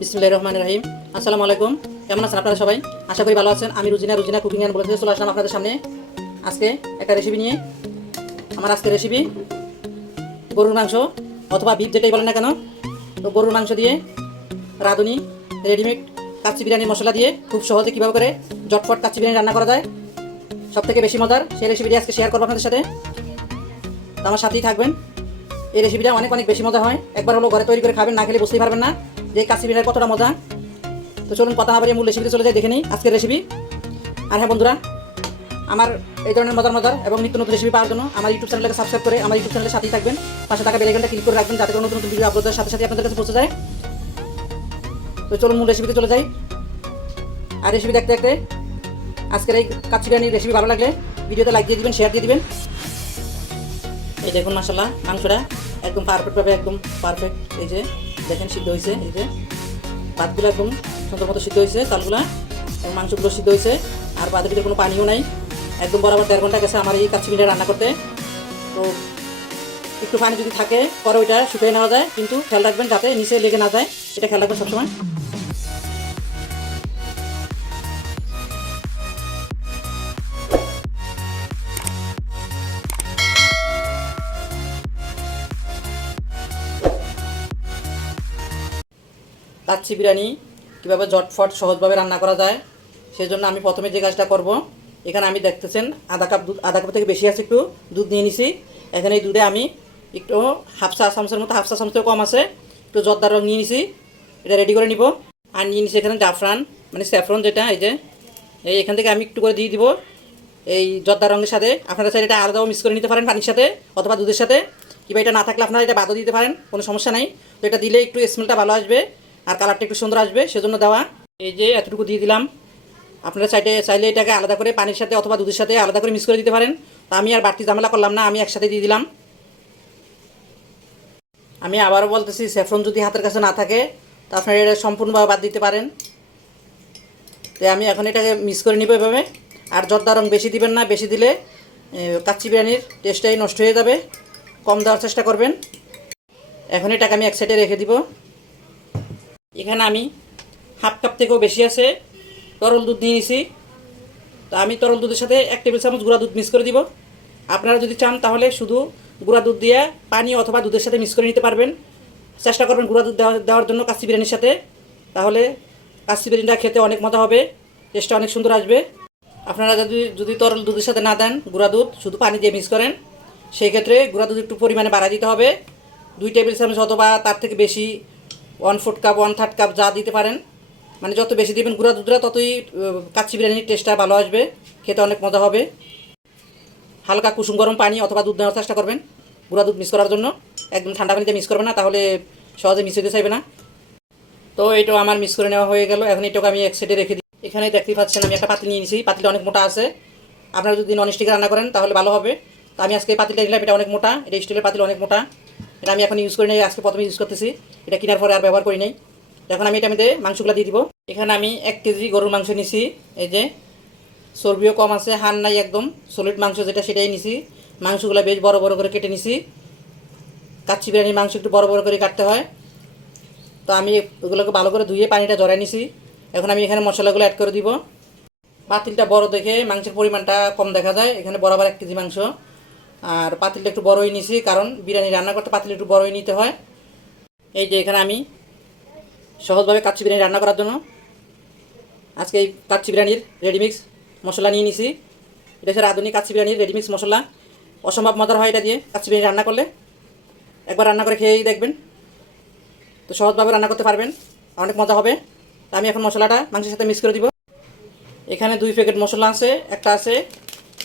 বিসমুল্লাহ রহমান রহিম। আসসালামু আলাইকুম। কেমন আছেন আপনারা সবাই? আশা করি ভালো আছেন। আমি রুজিনা রুজিনা কুকিং অ্যান্ড বলে চলে আসলাম আপনাদের সামনে। আজকে একটা রেসিপি নিয়ে। আমার আজকে রেসিপি গরুর মাংস অথবা বিফ যেটাই বলেন না কেন, তো গরুর মাংস দিয়ে রাঁধুনি রেডিমেড কাচ্চি বিরিয়ানির মশলা দিয়ে খুব সহজে কীভাবে করে জটফট কাচ্চি বিরিয়ানি রান্না করা যায় সব থেকে বেশি মজার সেই রেসিপিটি আজকে শেয়ার করব আপনাদের সাথে। আমার সাথেই থাকবেন। এই রেসিপিটা অনেক অনেক বেশি মজা হয়। একবার হলো ঘরে তৈরি করে খাবেন, না খেলে বুঝতেই পারবেন না। যে কাশি বিরিয়ানির কতটা মজা। তো চলুন কথা না বাড়িয়ে মূল রেসিপিতে চলে যাই, দেখে নিই আজকের রেসিপি আর হ্যাঁ বন্ধুরা, আমার এই ধরনের মজার মজার এবং নিত্য নতুন রেসিপি পাওয়ার জন্য আমার ইউটিউব চ্যানেলকে সাবস্ক্রাইব করে আমার ইউটিউব চ্যানেলের সাথেই থাকবেন। পাশে থাকা বেলাইকনটা ক্লিক করে রাখবেন যাতে নতুন নতুন ভিডিও আপলোডের সাথে সাথে আপনাদের কাছে পৌঁছে যায়। তো চলুন মূল রেসিপিতে চলে যাই। আর রেসিপি দেখতে দেখতে আজকের এই কাচ্চি বিরিয়ানির রেসিপি ভালো লাগলে ভিডিওতে লাইক দিয়ে দিবেন শেয়ার দিয়ে দিবেন। এই দেখুন মাসাল্লাহ মাংসটা একদম পারফেক্টভাবে একদম পারফেক্ট এই যে দেখেন সিদ্ধ হয়েছে। এই যে ভাতগুলো একদম সুন্দর মতো সিদ্ধ হয়েছে, চালগুলা। এবং মাংসগুলো সিদ্ধ হয়েছে। আর বাদের ভিতরে কোনো পানিও নাই। একদম বরাবর দেড় ঘণ্টা গেছে আমার এই কাচ্চি বিরিয়ানি রান্না করতে। তো একটু পানি যদি থাকে, পরে ওইটা শুকিয়ে নেওয়া যায়। কিন্তু খেয়াল রাখবেন যাতে নিচে লেগে না যায়। এটা খেয়াল রাখবেন সবসময়। কাচ্চি বিরিয়ানি কীভাবে জটফট সহজভাবে রান্না করা যায় সেই জন্য আমি প্রথমে যে কাজটা করব, এখানে আমি দেখতেছেন আধা কাপ দুধ, আধা কাপ থেকে বেশি আছে একটু দুধ নিয়ে নিছি। এখানে এই দুধে আমি একটু হাফসা চামচের মতো হাফসা চামচের কম আছে, একটু জর্দার রং নিয়ে নিছি, এটা রেডি করে নিব। আর নিয়ে নিছি এখানে জাফরান মানে স্যাফরন যেটা, এই যে, এই এখান থেকে আমি একটু করে দিয়ে দিব এই জর্দার রঙের সাথে। আপনারা চাইলে এটা আলাদাও মিক্স করে নিতে পারেন পানির সাথে অথবা দুধের সাথে। কিংবা এটা না থাকলে আপনারা এটা বাদও দিতে পারেন, কোনো সমস্যা নাই। তো এটা দিলে একটু স্মেলটা ভালো আসবে। আর কালারটা একটু সুন্দর আসবে, সেজন্য দেওয়া। এই যে এতটুকু দিয়ে দিলাম। আপনারা চাইলে চাইলে এটাকে আলাদা করে পানির সাথে অথবা দুধের সাথে আলাদা করে মিক্স করে দিতে পারেন। তা আমি আর বাড়তি ঝামেলা করলাম না, আমি একসাথে দিয়ে দিলাম। আমি আবারও বলতেছি স্যাফরন যদি হাতের কাছে না থাকে, তো আপনারা এটা সম্পূর্ণভাবে বাদ দিতে পারেন। তো আমি এখন এটাকে মিক্স করে নিব এভাবে। আর জর্দা রং বেশি দিবেন না, বেশি দিলে কাচ্চি বিরিয়ানির টেস্টটাই নষ্ট হয়ে যাবে। কম দেওয়ার চেষ্টা করবেন। এখন এটাকে আমি এক সাইডে রেখে দিব। এখানে আমি হাফ কাপ থেকেও বেশি আছে তরল দুধ নিয়ে নিছি। তো আমি তরল দুধের সাথে এক টেবিল চামচ গুঁড়া দুধ মিক্স করে দিব। আপনারা যদি চান তাহলে শুধু গুঁড়া দুধ দিয়ে পানি অথবা দুধের সাথে মিক্স করে নিতে পারবেন। চেষ্টা করবেন গুঁড়া দুধ দেওয়া দেওয়ার জন্য কাচ্চি বিরিয়ানির সাথে। তাহলে কাচ্চি বিরিয়ানিটা খেতে অনেক মজা হবে, টেস্টটা অনেক সুন্দর আসবে। আপনারা যদি যদি তরল দুধের সাথে না দেন গুঁড়া দুধ, শুধু পানি দিয়ে মিক্স করেন, সেই ক্ষেত্রে গুঁড়া দুধ একটু পরিমাণে বাড়া দিতে হবে। দুই টেবিল চামচ অথবা তার থেকে বেশি one fourth cup one third cup যা দিতে পারেন। মানে যত বেশি দিবেন গুঁড়া দুধটা ততই কাচ্চি বিরিয়ানির টেস্টটা ভালো আসবে। খেতে অনেক মজা হবে। হালকা কুসুম গরম পানি অথবা দুধ নেওয়ার চেষ্টা করবেন গুঁড়া দুধ মিক্স করার জন্য। একদম ঠান্ডা পানিতে মিক্স করবেন না, তাহলে সহজে মিশে হতে চাইবে না। তো এইটাও আমার মিক্স করে নেওয়া হয়ে গেল। এখন এটাকে আমি এক সাইডে রেখে দিই। এখানে দেখতেই পাচ্ছেন, আমি একটা পাতিল নিয়ে নিয়েছি পাতিলটা অনেক মোটা আছে। আপনারা যদি নন স্টিকে রান্না করেন, তাহলে ভালো হবে। তো আমি আজকে এই পাতিলটা নিলাম, এটা অনেক মোটা। এটা স্টিলের পাতিল অনেক মোটা। এটা আমি এখন ইউজ করি নাই, আজকে প্রথমে ইউজ করতেছি। এটা কেনার পরে আর ব্যবহার করি নাই। এখন আমি এটা মধ্যে মাংসগুলো দিয়ে দিব। এখানে আমি এক কেজি গরুর মাংস নিছি, এই যে। চর্বিও কম আছে হান নাই একদম। সলিড মাংস যেটা, সেটাই নিছি। মাংসগুলো বেশ বড় বড় করে কেটে নিছি। কাচ্চি বিরিয়ানির মাংস একটু বড় বড় করে কাটতে হয়। তো আমি ওগুলোকে ভালো করে ধুয়ে পানিটা জড়াই নিছি। এখন আমি এখানে মশলাগুলো অ্যাড করে দিব। পাতিলটা বড় দেখে মাংসের পরিমাণটা কম দেখা যায়। এখানে বরাবর এক কেজি মাংস। আর পাতিলটা একটু বড়ই নিছি, কারণ বিরিয়ানি রান্না করতে পাতিল একটু বড়ই নিতে হয়। এই যে এখানে আমি সহজভাবে কাচ্চি বিরিয়ানি রান্না করার জন্য আজকে এই কাচ্চি বিরিয়ানির রেডিমিক্স মশলা নিয়ে নিছি। এটা হচ্ছে আধুনিক কাচ্চি বিরিয়ানির রেডিমিক্স মশলা। অসম্ভব মজার হয় এটা দিয়ে কাচ্চি বিরিয়ানি রান্না করলে। একবার রান্না করে খেয়েই দেখবেন। তো সহজভাবে রান্না করতে পারবেন, অনেক মজা হবে। তো আমি এখন মশলাটা মাংসের সাথে মিক্স করে দিব। এখানে দুই প্যাকেট মশলা আছে, একটা আছে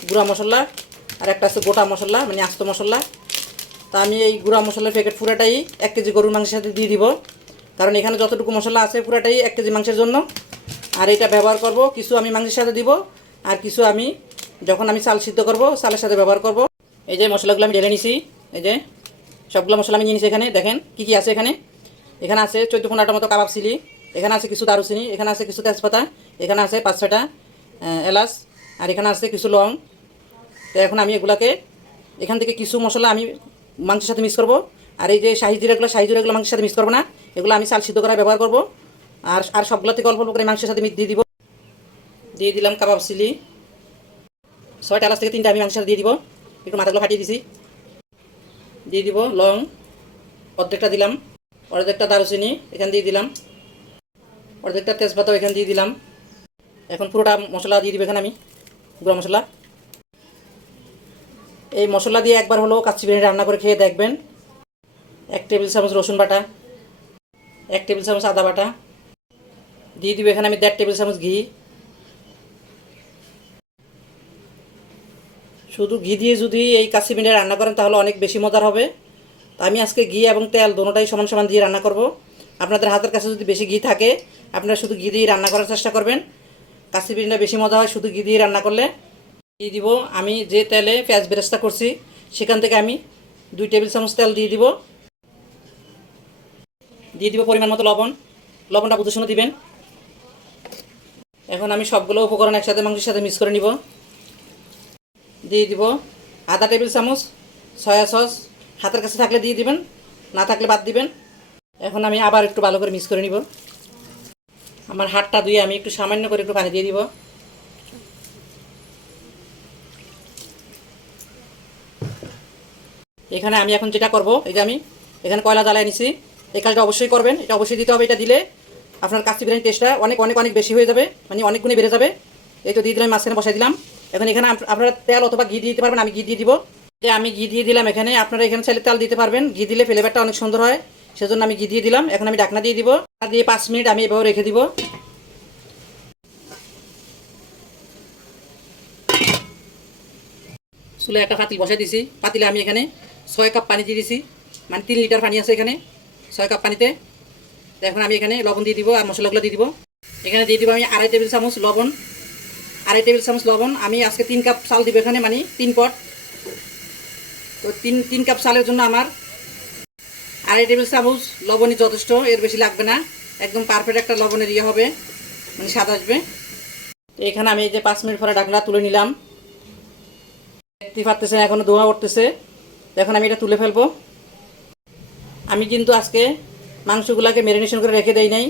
গুঁড়া মশলা। আর একটা আছে গোটা মশলা মানে আস্ত মশলা। তা আমি এই গুঁড়া মশলার প্যাকেট পুরাটাই এক কেজি গরুর মাংসের সাথে দিয়ে দিব। কারণ এখানে যতটুকু মশলা আছে পুরাটাই এক কেজি মাংসের জন্য। আর এটা ব্যবহার করব, কিছু আমি মাংসের সাথে দিব, আর কিছু আমি যখন আমি চাল সিদ্ধ করব, চালের সাথে ব্যবহার করব। এই যে মশলাগুলো আমি ঢেলে নিছি, এই যে সবগুলো মশলা আমি নিয়ে এখানে, দেখেন কি কি আছে এখানে। এখানে আছে চোদ্দ পনেরোটার মতো কাবাব চিলি, এখানে আছে কিছু দারুচিনি, এখানে আছে কিছু তেজপাতা, এখানে আছে পাঁচ ছটা এলাচ, আর এখানে আছে কিছু লং। তো এখন আমি এগুলাকে এখান থেকে কিছু মশলা আমি মাংসের সাথে মিক্স করব। আর এই যে শাহি জিরাগুলো শাহি জিরাগুলো মাংসের সাথে মিক্স করব না। এগুলো আমি চাল সিদ্ধ করা ব্যবহার করব। আর আর সবগুলো থেকে অল্প অল্প করে মাংসের সাথে দিয়ে দিব। দিয়ে দিলাম কাবাব চিলি। ছয়টা এলাচ থেকে তিনটা আমি মাংসের সাথে দিয়ে দিব। একটু মাথাগুলো ফাটিয়ে দিছি। দিয়ে দিব লং। অর্ধেকটা দিলাম। অর্ধেকটা দারুচিনি এখান দিয়ে দিলাম। অর্ধেকটা তেজপাতাও এখান দিয়ে দিলাম। এখন পুরোটা মশলা দিয়ে দিব এখানে আমি। গুঁড়া মশলা। এই মশলা দিয়ে একবার হলো কাচ্চি বিরিয়ানি রান্না করে খেয়ে দেখবেন। এক টেবিল চামচ রসুন বাটা, এক টেবিল চামচ আদা বাটা, দিয়ে দিব এখানে আমি দেড় টেবিল চামচ ঘি। শুধু ঘি দিয়ে যদি এই কাচ্চি বিরিয়ানি রান্না করেন তাহলে অনেক বেশি মজার হবে। তো আমি আজকে ঘি এবং তেল দুটোটাই সমান সমান দিয়ে রান্না করব। আপনাদের হাতের কাছে যদি বেশি ঘি থাকে, আপনারা শুধু ঘি দিয়ে রান্না করার চেষ্টা করবেন। কাচ্চি বিরিয়ানিটা বেশি মজা হয় শুধু ঘি দিয়ে রান্না করলে। দিয়ে দিব। আমি যে তেলে পেঁয়াজ বেরেস্তা করছি, সেখান থেকে আমি দুই টেবিল চামচ তেল দিয়ে দিব। দিয়ে দিব পরিমাণ মতো লবণ। লবণটা বুঝে শুনে দিবেন। এখন আমি সবগুলো উপকরণ একসাথে মাংসের সাথে মিক্স করে নিব। দিয়ে দিব আধা টেবিল চামচ সয়া সস। হাতের কাছে থাকলে দিয়ে দিবেন, না থাকলে বাদ দিবেন। এখন আমি আবার একটু ভালো করে মিক্স করে নিব। আমার হাতটা ধুয়ে আমি একটু সামান্য করে একটু পানি দিয়ে দিব। এখানে আমি এখন যেটা করব, এই যে আমি, এখানে কয়লা জ্বালায় নিছি, এই কাজটা অবশ্যই করবেন, এটা অবশ্যই দিতে হবে, এটা দিলে আপনার কাচ্চি বিরিয়ানির টেস্টটা অনেক অনেক অনেক বেশি হয়ে যাবে মানে অনেক গুণে বেড়ে যাবে। এই তো দিয়ে দিলাম, মাঝখানে বসাই দিলাম। এখন এখানে আপ- আপনারা তেল অথবা ঘি দিয়ে দিতে পারবেন, আমি ঘি দিয়ে দিব। যে আমি ঘি দিয়ে দিলাম এখানে, আপনারা এখানে চাইলে তেল দিতে পারবেন। ঘি দিলে ফ্লেভারটা অনেক সুন্দর হয়, সেজন্য আমি ঘি দিয়ে দিলাম। এখন আমি ডাকনা দিয়ে দিব। দিয়ে পাঁচ মিনিট আমি এভাবে রেখে দিব। চুলে একটা পাতিল বসাই দিছি। পাতিলে আমি এখানে ছয় কাপ পানি দিয়ে দিছি। মানে তিন লিটার পানি আছে এখানে। ছয় কাপ পানিতে। এখন আমি এখানে লবণ দিয়ে দিব আর মশলাগুলো দিয়ে দিব। এখানে দিয়ে দিব আমি আড়াই টেবিল চামচ লবণ। আড়াই টেবিল চামচ লবণ। আমি আজকে তিন কাপ চাল দিব এখানে মানে তিন পট। তো তিন তিন কাপ চালের জন্য আমার আড়াই টেবিল চামচ লবণই যথেষ্ট, এর বেশি লাগবে না। একদম পারফেক্ট একটা লবণের ইয়ে হবে। মানে স্বাদ আসবে। এখানে আমি এই যে পাঁচ মিনিট পরে ডাকনা তুলে নিলাম। দেখতে পারতেছেন এখনও ধোঁয়া উঠতেছে। এখন আমি এটা তুলে ফেলব। আমি কিন্তু আজকে মাংসগুলোকে ম্যারিনেশন করে রেখে দেই নাই।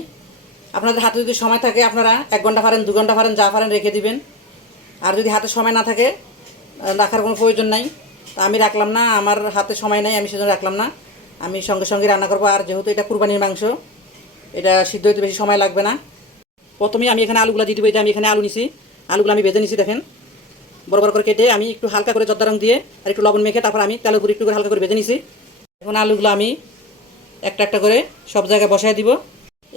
আপনাদের হাতে যদি সময় থাকে, আপনারা এক ঘণ্টা পারেন দু ঘণ্টা পারেন যা পারেন রেখে দিবেন। আর যদি হাতে সময় না থাকে রাখার কোনো প্রয়োজন নাই। তা আমি রাখলাম না, আমার হাতে সময় নাই, আমি সেজন্য রাখলাম না। আমি সঙ্গে সঙ্গে রান্না করব, আর যেহেতু এটা কুরবানির মাংস, এটা সিদ্ধ হইতে বেশি সময় লাগবে না। প্রথমে আমি এখানে আলুগুলো দিয়ে দিব আমি এখানে আলু নিছি। আলুগুলো আমি ভেজে নিছি, দেখেন। বড় বড় করে কেটে আমি একটু হালকা করে জর্দা রং দিয়ে আর একটু লবণ মেখে তারপর আমি তেলের গুঁড়ি একটু করে হালকা করে ভেজে নিছি। এখন আলুগুলো আমি একটা একটা করে সব জায়গায় বসায় দিব।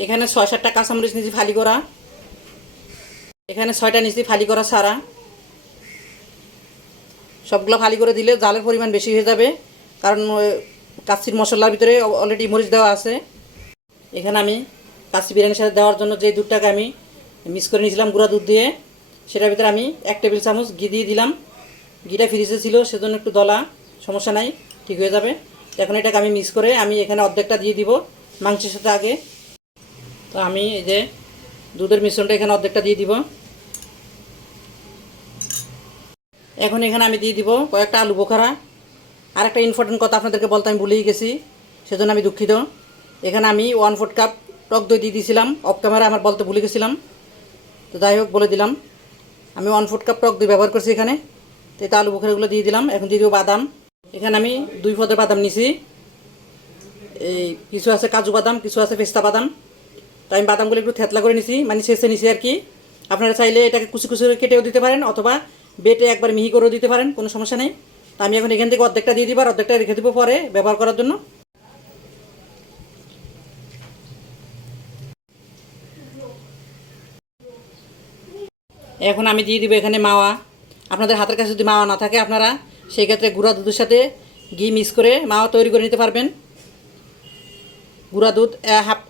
এখানে ছয় সাতটা কাঁচামরিচ নিয়েছি ফালি করা। এখানে ছয়টা নিয়েছি ফালি করা সারা সবগুলো ফালি করে দিলে জালের পরিমাণ বেশি হয়ে যাবে। কারণ কাচ্চির মশলার ভিতরে অলরেডি মরিচ দেওয়া আছে। এখানে আমি কাচ্চি বিরিয়ানির সাথে দেওয়ার জন্য যে দুধটাকে আমি মিক্স করে নিয়েছিলাম গুঁড়া দুধ দিয়ে সেটার ভিতরে আমি এক টেবিল চামচ ঘি দিয়ে দিলাম। ঘিটা ফ্রিজে ছিল, সেজন্য একটু দলা, সমস্যা নাই, ঠিক হয়ে যাবে। এখন এটাকে আমি মিক্স করে আমি এখানে অর্ধেকটা দিয়ে দিব মাংসের সাথে আগে। তো আমি এই যে দুধের মিশ্রণটা এখানে অর্ধেকটা দিয়ে দিব। এখন এখানে আমি দিয়ে দিব কয়েকটা আলু বোখারা। আর একটা ইম্পর্টেন্ট কথা আপনাদেরকে বলতে আমি ভুলেই গেছি, সেজন্য আমি দুঃখিত। এখানে আমি ওয়ান ফোর্থ কাপ টক দই দিয়ে দিয়েছিলাম অফ ক্যামেরা আমার বলতে ভুলে গেছিলাম। তো যাই হোক, বলে দিলাম। আমি ওয়ান ফোর্থ কাপ টক দই ব্যবহার করছি এখানে। তো এটা আলু বোখারাগুলো দিয়ে দিলাম। এখন দিয়ে দিব বাদাম। এখানে আমি দুই পদের বাদাম নিছি। এই কিছু আছে কাজু বাদাম, কিছু আছে পেস্তা বাদাম। তো আমি বাদামগুলো একটু থেতলা করে নিছি মানে শেষে নিছি আর কি। আপনারা চাইলে এটাকে কুচি কুচি কেটেও দিতে পারেন, অথবা বেটে একবার মিহি করেও দিতে পারেন, কোনো সমস্যা নেই। তো আমি এখন এখান থেকে অর্ধেকটা দিয়ে দিব আর অর্ধেকটা রেখে দেবো পরে ব্যবহার করার জন্য। এখন আমি দিয়ে দিব এখানে মাওয়া। আপনাদের হাতের কাছে যদি মাওয়া না থাকে আপনারা, সেই ক্ষেত্রে গুঁড়া দুধের সাথে ঘি মিক্স করে মাওয়া তৈরি করে নিতে পারবেন। গুঁড়া দুধ হাফ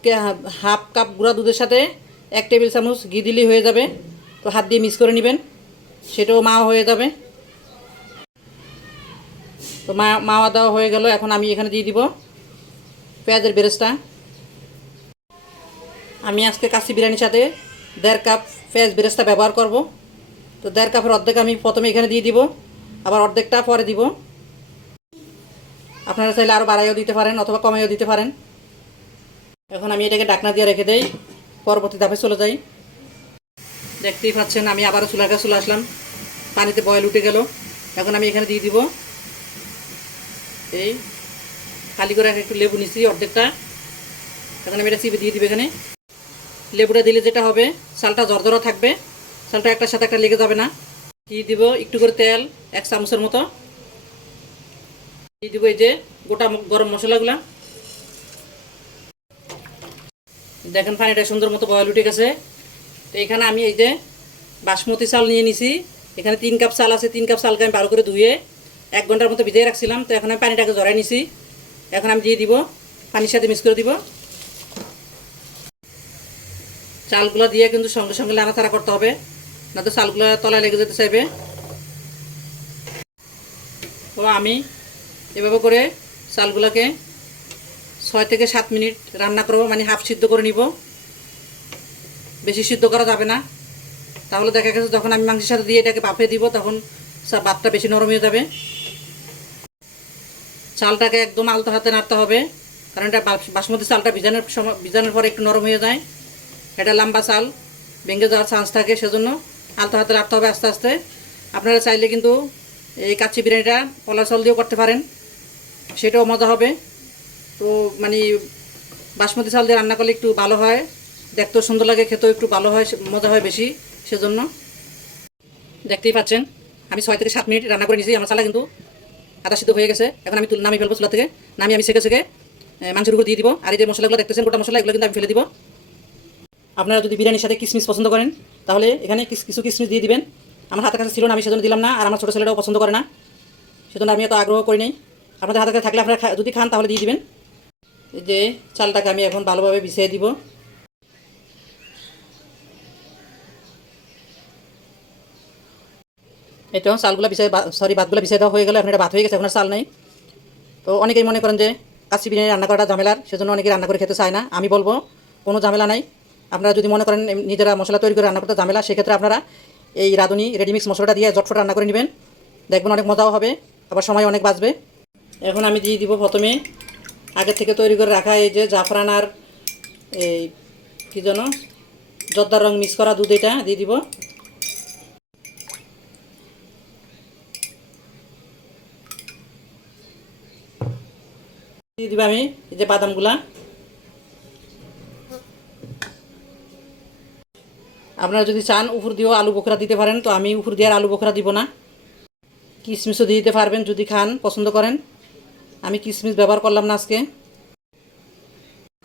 হাফ কাপ গুঁড়া দুধের সাথে এক টেবিল চামচ ঘি দিলেই হয়ে যাবে। তো হাত দিয়ে মিক্স করে নেবেন, সেটাও মাওয়া হয়ে যাবে। তো মা, মাওয়া দেওয়া হয়ে গেল, এখন আমি এখানে দিয়ে দিব পেঁয়াজের বেরেস্তা। আমি আজকে কাশি বিরিয়ানির সাথে দেড় কাপ পেঁয়াজ বেরেস্তা ব্যবহার করব। তো দেড় কাপের অর্ধেক আমি প্রথমে এখানে দিয়ে দিব, আবার অর্ধেকটা পরে দিব। আপনারা চাইলে আরও বাড়াইও দিতে পারেন অথবা কমাইও দিতে পারেন। এখন আমি এটাকে ডাকনা দিয়ে রেখে দেই, পরবর্তী ধাপে চলে যাই। দেখতেই পাচ্ছেন আমি আবারও চুলার কাছে চলে আসলাম, পানিতে বয়েল উঠে গেল। এখন আমি এখানে দিয়ে দিব। এই, খালি করে একটু লেবু নিচ্ছি অর্ধেকটা। এখন আমি এটা চিপে দিয়ে দিব এখানে। লেবুটা দিলে যেটা হবে, চালটা জর্জরা থাকবে, চালটা একটার সাথে একটা লেগে যাবে না। দিয়ে দিব? একটু করে তেল, এক চামচের মতো। দিয়ে দিব? এই যে গোটা গরম মশলাগুলা। দেখেন পানিটা সুন্দর মতো বয়াল উঠে গেছে। তো এখানে আমি এই যে বাসমতি চাল নিয়ে নিছি। এখানে তিন কাপ চাল আছে, তিন কাপ চালকে আমি ভালো করে ধুয়ে এক ঘণ্টার মতো ভিজিয়ে রাখছিলাম। তো এখন আমি পানিটাকে জড়াই নিছি। এখন আমি দিয়ে দিব, পানির সাথে মিক্স করে দিব। চালগুলো দিয়ে কিন্তু সঙ্গে সঙ্গে নাড়াচাড়া করতে হবে। না তো চালগুলো তলায় লেগে যেতে চাইবে। তো আমি এভাবে করে চালগুলোকে ছয় থেকে সাত মিনিট রান্না করব মানে হাফ সিদ্ধ করে নিব। বেশি সিদ্ধ করা যাবে না। তাহলে দেখা গেছে যখন আমি মাংসের সাথে দিয়ে এটাকে বাফে দিব, তখন ভাতটা বেশি নরম হয়ে যাবে। চালটাকে একদম আলতো হাতে নাড়তে হবে, কারণ এটা বাসমতি চালটা ভিজানোর সময় ভিজানোর পরে একটু নরম হয়ে যায়। এটা লম্বা চাল ভেঙে যাওয়ার চান্স থাকে সেজন্য। আলতো হাতে রাখতে হবে আস্তে আস্তে। আপনারা চাইলে কিন্তু এই কাচ্চি বিরিয়ানিটা পলা চাল দিয়েও করতে পারেন। সেটাও মজা হবে। তো মানে বাসমতি চাল দিয়ে রান্না করলে একটু ভালো হয়। দেখতেও সুন্দর লাগে খেতেও একটু ভালো হয় মজা হয় বেশি সেজন্য। দেখতেই পাচ্ছেন আমি ছয় থেকে সাত মিনিট রান্না করে নিয়েছি। আমার চালা কিন্তু আদা সিদ্ধ হয়ে গেছে। এখন আমি নামিয়ে ফেলব চুলা থেকে। নামিয়ে আমি সেকে এ, মাংসের উপর দিয়ে দিব। আর এই যে মশলাগুলো দেখতেছেন গোটা মশলা এগুলো কিন্তু আমি ফেলে দিব। আপনারা যদি বিরিয়ানির সাথে কিসমিস পছন্দ করেন, তাহলে এখানে কিছু কিসমিস দিয়ে দিবেন। আমার হাতের কাছে ছিল না, আমি সেজন্য দিলাম না, আর আমার ছোটো ছেলেটাও পছন্দ করে না। সেজন্য আমি এত আগ্রহ করি নাই। আপনাদের হাতের কাছে থাকলে আপনারা যদি খান, তাহলে দিয়ে দিবেন। যে চালটাকে আমি এখন ভালোভাবে বিছিয়ে দিব। এটা চালগুলো বিছাই সরি ভাতগুলো বিছাই দেওয়া হয়ে গেলে আপনার ভাত হয়ে গেছে আর চাল নেই। তো অনেকেই মনে করেন যে কাশি বিরিয়ানি রান্না করাটা ঝামেলার, সেজন্য অনেকে রান্না করে খেতে চায় না। আমি বলব, কোনো ঝামেলা নাই। আপনারা যদি মনে করেন নিজেরা মশলা তৈরি করে রান্না করতে ঝামেলা, সেক্ষেত্রে আপনারা এই রাঁধুনি রেডিমিক্স মশলাটা দিয়ে জটফট রান্না করে নেবেন। দেখবেন অনেক মজাও হবে, আবার সময় অনেক বাঁচবে। এখন আমি দিয়ে দিব প্রথমে আগে থেকে তৈরি করে রাখা এই যে জাফরান আর এই কী যেন, জর্দার রং মিক্স করা দুধ এটা দিয়ে দিব। দিয়ে দিব আমি এই যে বাদামগুলা। আপনারা যদি চান উপর দিয়েও আলু বোখরা দিতে পারেন, তো আমি উপর দিয়ে আর আলু বোখরা দিব না। কিশমিশও দিয়ে দিতে পারবেন যদি খান, পছন্দ করেন। আমি কিশমিশ ব্যবহার করলাম না আজকে।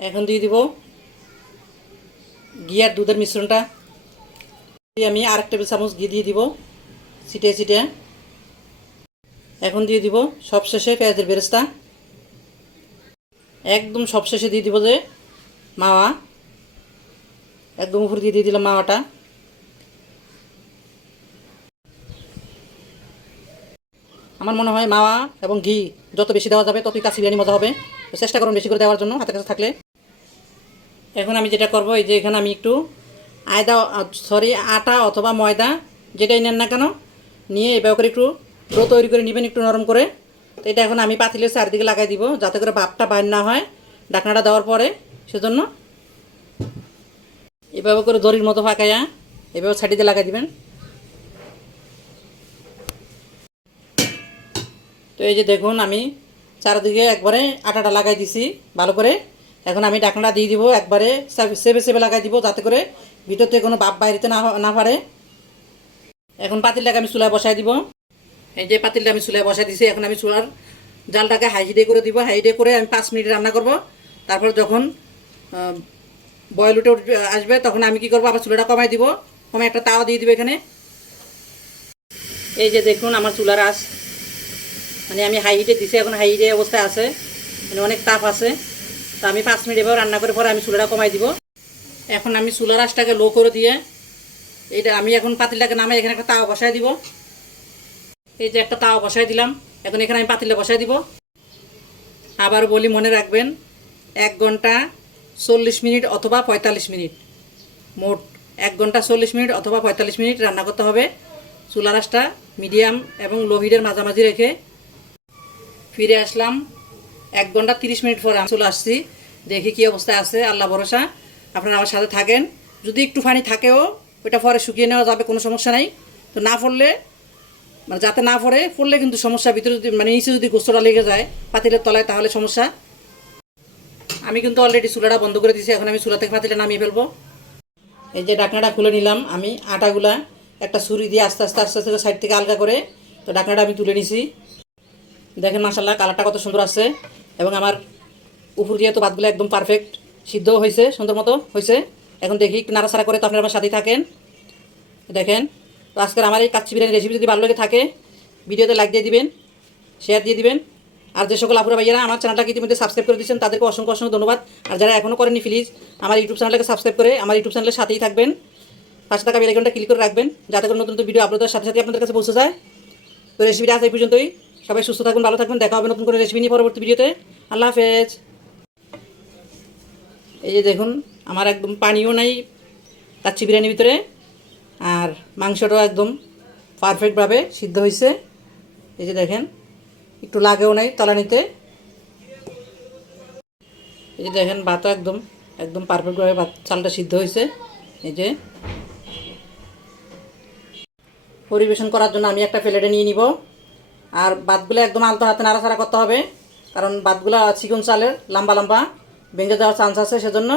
এখন দিয়ে দিব ঘি আর দুধের মিশ্রণটা। আমি আরেক টেবিল চামচ ঘি দিয়ে দিব, ছিটে ছিটে। এখন দিয়ে দিব সবশেষে পেঁয়াজের বেরেস্তা। একদম সবশেষে দিয়ে দিব যে মাওয়া। একদম উপরে দিয়ে দিয়ে দিলাম মাওয়াটা আমার মনে হয় মাওয়া এবং ঘি যত বেশি দেওয়া যাবে, ততই কাছে বিরিয়ানি মজা হবে। তো চেষ্টা করুন বেশি করে দেওয়ার জন্য হাতের কাছে থাকলে। এখন আমি যেটা করব, এই যে এখানে আমি একটু আয়দা সরি আটা অথবা ময়দা যেটাই নেন না কেন, নিয়ে এভাবে করে একটু ডো তৈরি করে নেবেন একটু নরম করে। তো এটা এখন আমি পাতিলের চারিদিকে লাগাই দিব, যাতে করে ভাপটা বাইর না হয় ডাকনাটা দেওয়ার পরে। সেজন্য এভাবে করে দড়ির মতো ফাঁকাইয়া এভাবে ছাটিতে লাগাই দিবেন। তো এই যে দেখুন, আমি চারদিকে একবারে আটাটা লাগাই দিছি ভালো করে। এখন আমি ডাকনাটা দিয়ে দিব, একবারে সাব- সেবে লাগাই দিব যাতে করে ভিতরতে কোনো বাপ বাইরেতে না না পারে এখন পাতিলটাকে আমি চুলায় বসাই দিব। এই যে পাতিলটা আমি চুলায় বসাই দিছি, এখন আমি চুলার জালটাকে হাই হিটে করে দিব। হাই হিটে করে আমি পাঁচ মিনিট রান্না করব। তারপর যখন বয়েল উঠে, আসবে, তখন আমি কি করব? আবার চুলাটা কমাই দিব। কমে একটা তাওয়া দিয়ে দিব এখানে। এই যে দেখুন, আমার চুলার আঁচ। মানে আমি হাই হিটে দিছি, এখন হাই হিটে অবস্থায় আছে। মানে অনেক তাপ আছে। তো আমি পাঁচ মিনিট এবার রান্না করে পরে আমি চুলাটা কমাই দিব। এখন আমি চুলার আঁচটাকে লো করে দিয়ে, এইটা আমি এখন পাতিলটাকে নামে এখানে একটা তাওয়া বসাই দিব। এই যে একটা তাওয়া বসাই দিলাম। এখন এখানে আমি পাতিলটা বসাই দিব। আবার বলি মনে রাখবেন, এক ঘণ্টা চল্লিশ মিনিট অথবা পঁয়তাল্লিশ মিনিট। মোট এক ঘণ্টা চল্লিশ মিনিট অথবা পঁয়তাল্লিশ মিনিট রান্না করতে হবে। চুলার আঁচটা মিডিয়াম এবং লো হিটের মাঝামাঝি রেখে ফিরে আসলাম। এক ঘণ্টা তিরিশ মিনিট পর আমি চলে আসছি। দেখি কী অবস্থায় আছে। আল্লাহ ভরসা। আপনারা আমার সাথে থাকেন। যদি একটু পানি থাকেও, ওইটা পরে শুকিয়ে নেওয়া যাবে, কোনো সমস্যা নাই। তো না পড়লে মানে যাতে না পড়ে, পড়লে কিন্তু সমস্যা। ভিতরে যদি মানে নিচে যদি গোস্তটা লেগে যায়, পাতিলের তলায়, তাহলে সমস্যা। আমি কিন্তু অলরেডি চুলাটা বন্ধ করে দিয়েছি, এখন আমি চুলা থেকে পাতিলে নামিয়ে ফেলব। এই যে ডাকনাটা খুলে নিলাম, আমি আটাগুলা একটা ছুরি দিয়ে আস্তে আস্তে আস্তে আস্তে সাইড থেকে আলগা করে তো ডাকনাটা আমি তুলে নিছি। দেখেন মাসাল্লাহ কালারটা কত সুন্দর আছে এবং আমার উপর দিয়ে তো ভাতগুলো একদম পারফেক্ট সিদ্ধ হয়েছে, সুন্দর মতো হয়েছে। এখন দেখি নাড়াচাড়া করে তো আপনারা আমার সাথেই থাকেন। দেখেন, তো আজকের আমার এই কাচ্চি বিরিয়ানি রেসিপি যদি ভালো লাগে থাকে, ভিডিওতে লাইক দিয়ে দিবেন শেয়ার দিয়ে দিবেন। আর যে সকল আপুরা ভাইয়েরা আমার চ্যানেলটাকে ইতিমধ্যে সাবস্ক্রাইব করে দিচ্ছেন তাদেরকে অসংখ্য অসংখ্য ধন্যবাদ। আর যারা এখনও করেনি প্লিজ আমার ইউটিউব চ্যানেলটাকে সাবস্ক্রাইব করে আমার ইউটিউব চ্যানেলের সাথেই থাকবেন। পাশে থাকা বেলাইকনটা ক্লিক করে রাখবেন, যাতে করে নতুন নতুন ভিডিও আপলোডের সাথে সাথে আপনাদের কাছে পৌঁছে যায়। তো রেসিপিটা আজ এই পর্যন্তই। সবাই সুস্থ থাকবেন ভালো থাকবেন দেখা হবে নতুন করে রেসিপি নিয়ে পরবর্তী ভিডিওতে আল্লাহ হাফেজ। এই যে দেখুন, আমার একদম পানিও নাই, কাচ্চি বিরিয়ানির ভিতরে। আর মাংসটাও একদম পারফেক্টভাবে সিদ্ধ হয়েছে এই যে দেখেন একটু লাগেও নাই তলানিতে। এই যে দেখেন ভাতও একদম একদম পারফেক্টভাবে ভাত চালটা সিদ্ধ হয়েছে। এই যে। পরিবেশন করার জন্য আমি একটা প্লেটে নিয়ে নিব। আর ভাতগুলো একদম আলতো হাতে নাড়াচাড়া করতে হবে, কারণ ভাতগুলো চিকন চালের, লম্বা লম্বা, ভেঙে যাওয়ার চান্স আছে সেজন্য।